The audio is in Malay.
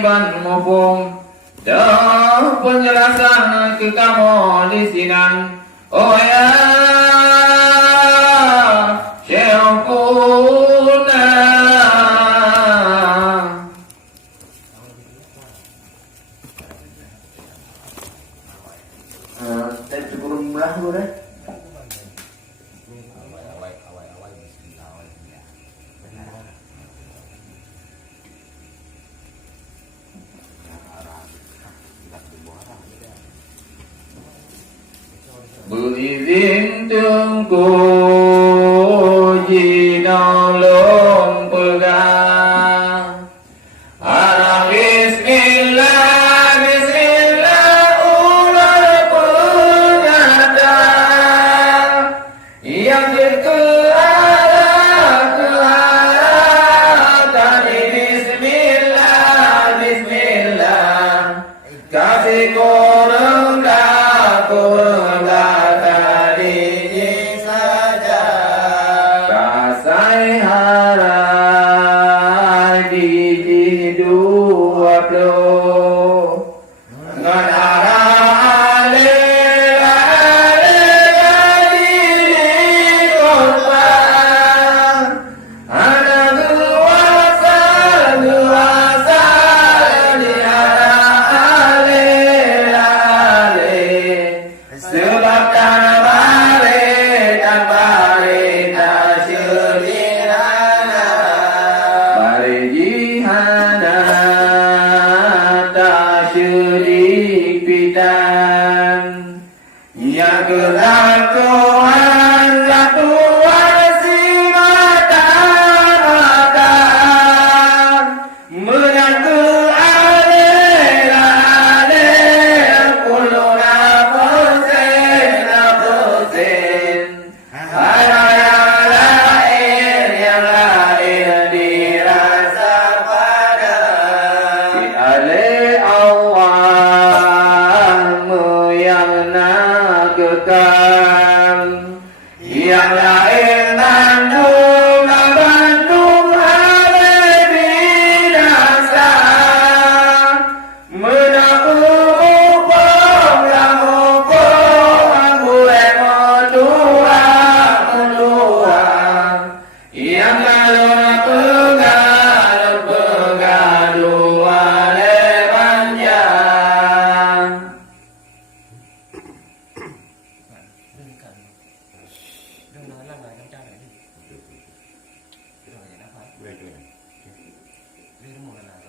keajaiban maupun penjelasan ke kamu di sini. Oh ya Syekhuna. Saya cukup murah dulu deh. Berizin tungku jina lom pegang. Arah bismillah, bismillah ular pengadang. Yang ke arah tadi bismillah, bismillah. Kasih korang dah yang lain Bandung, Bandung ada binasa, menakupong aku menua, yang lalu pegaduan panjang. Về rồi. Về đúng rồi là